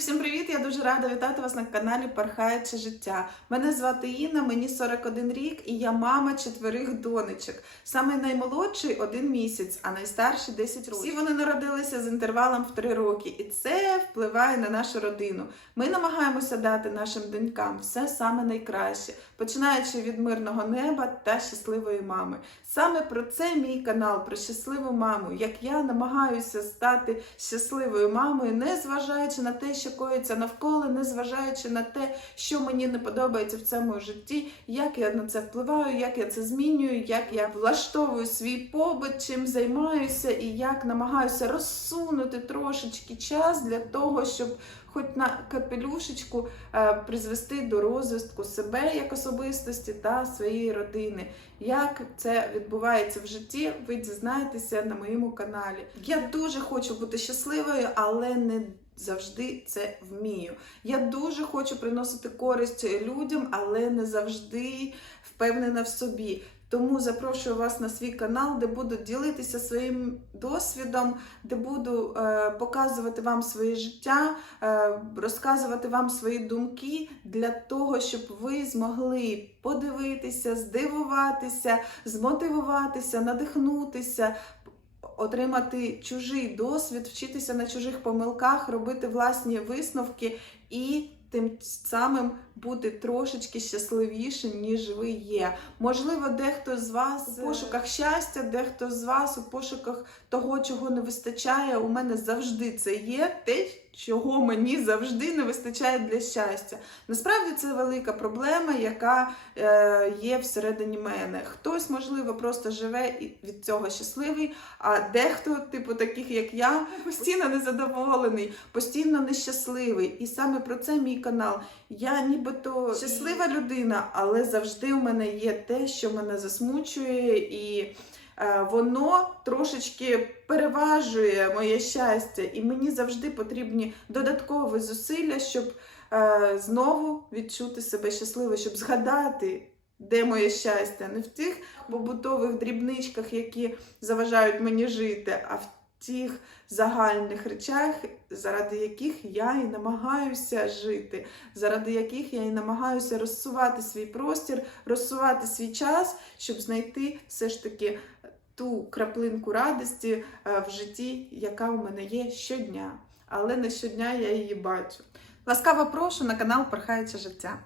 всім привіт! Я дуже рада вітати вас на каналі Пархаюче життя. Мене звати Інна, мені 41 рік, і я мама чотирьох донечок. Саме наймолодший один місяць, а найстарший 10 років. Всі вони народилися з інтервалом в 3 роки, і це впливає на нашу родину. Ми намагаємося дати нашим донькам все саме найкраще, починаючи від мирного неба та щасливої мами. Саме про це мій канал, про щасливу маму, як я намагаюся стати щасливою мамою, не зважаючи на те, що коїться навколо, не зважаючи на те, що мені не подобається в цьому житті, як я на це впливаю, як я це змінюю, як я влаштовую свій побут, чим займаюся, і як намагаюся розсунути трошечки час для того, щоб хоч на капелюшечку е, призвести до розвитку себе як особистості та своєї родини. Як це відбувається в житті, ви дізнаєтеся на моєму каналі. Я дуже хочу бути щасливою, але не завжди це вмію. Я дуже хочу приносити користь людям, але не завжди впевнена в собі. Тому запрошую вас на свій канал, де буду ділитися своїм досвідом, де буду е, показувати вам своє життя, е, розказувати вам свої думки для того, щоб ви змогли подивитися, здивуватися, змотивуватися, надихнутися. Отримати чужий досвід, вчитися на чужих помилках, робити власні висновки і тим самим бути трошечки щасливішим, ніж ви є. Можливо, дехто з вас в пошуках щастя, дехто з вас у пошуках того, чого не вистачає. У мене завжди це є те, чого мені завжди не вистачає для щастя. Насправді це велика проблема, яка е, є всередині мене. Хтось, можливо, просто живе і від цього щасливий, а дехто, типу таких як я, постійно незадоволений, постійно нещасливий. І саме про це мій канал. Я нібито щаслива людина, але завжди у мене є те, що мене засмучує, і е, воно трошечки переважує моє щастя, і мені завжди потрібні додаткові зусилля, щоб е, знову відчути себе щасливо, щоб згадати. Де моє щастя? Не в тих побутових дрібничках, які заважають мені жити, а в тих загальних речах, заради яких я і намагаюся жити, заради яких я і намагаюся розсувати свій простір, розсувати свій час, щоб знайти все ж таки ту краплинку радості е, в житті, яка у мене є щодня. Але не щодня я її бачу. Ласкаво прошу на канал Пархаюче життя.